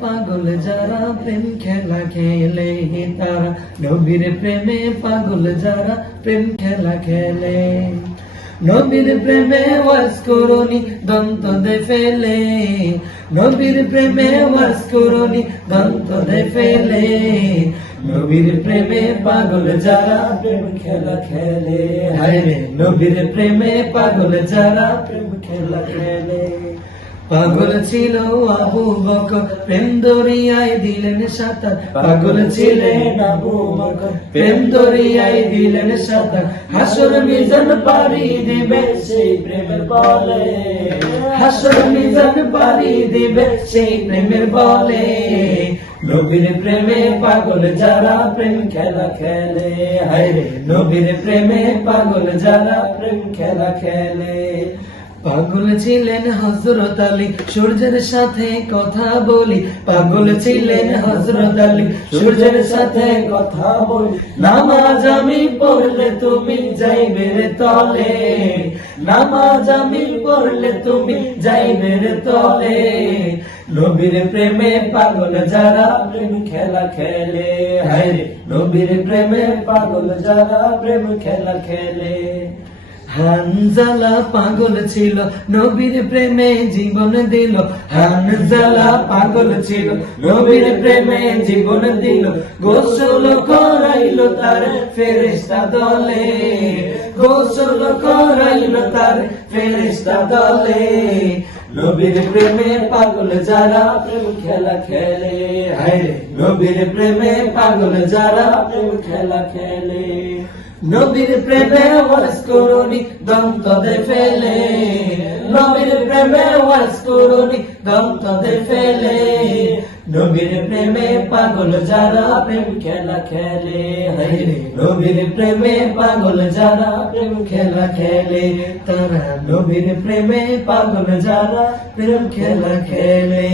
পাগল যারা প্রেম খেলা খেলে তারা, নবীর প্রেমে পাগল যারা প্রেম খেলা খেলে। নবীর প্রেমে ওয়াজ করনি দন্ত দে ফেলে, নবীর প্রেমে ওয়াজ করনি দন্ত দে ফেলে। নবীর প্রেমে পাগল যারা প্রেম খেলা খেলে, হায় রে নবীর প্রেমে পাগল যারা প্রেম খেলা খেলে। পাগল ছিল আবু বকর প্রেম দরিয়ায় দিলেন সাঁতার, পাগল ছিলেন আবু বকর প্রেম দরিয়ায় দিলেন সাঁতার। হাসর মিজান পারি দিবে সেই প্রেমের বলে, হাসর মিজান পারি দিবে সেই প্রেমের বলে। নবীর প্রেমে পাগল যারা প্রেম খেলা খেলে, হায় রে নবীর প্রেমে পাগল যারা প্রেম খেলা খেলে। পাগল ছিলেন হযরত আলী সূর্যের সাথে কথা বলি, পাগল ছিলেন হযরত আলী সূর্যের সাথে কথা বলি। নামাজ আমি পড়লে তুমি যাইবে রে তলে, নামাজ আমি পড়লে তুমি যাইবে রে তলে। নবীর প্রেমে পাগল যারা প্রেম খেলা খেলে, হায় রে নবীর প্রেমে পাগল যারা প্রেম খেলা খেলে। হানজালা পাগল ছিল নবীর প্রেমে জীবন দিল, হানজালা পাগল ছিল নবীর প্রেমে জীবন দিল। গোসল করাইল তার ফেরেশতা দলে, গোসল করাইল তার ফেরেশতা দলে। নবীর প্রেমে পাগল যারা প্রেম খেলা খেলে, হায় রে নবীর প্রেমে পাগল যারা প্রেম খেলা খেলে। নবীর প্রেমে ওয়াজ করনি দন্ত দে ফেলে, নবীর প্রেমে ওয়াজ করনি দন্ত দে ফেলে। নবীর প্রেমে পাগল যারা প্রেম খেলা খেলে, হায় রে নবীর প্রেমে পাগল যারা প্রেম খেলা খেলে। তারা নবীর প্রেমে পাগল যারা প্রেম খেলা খেলে।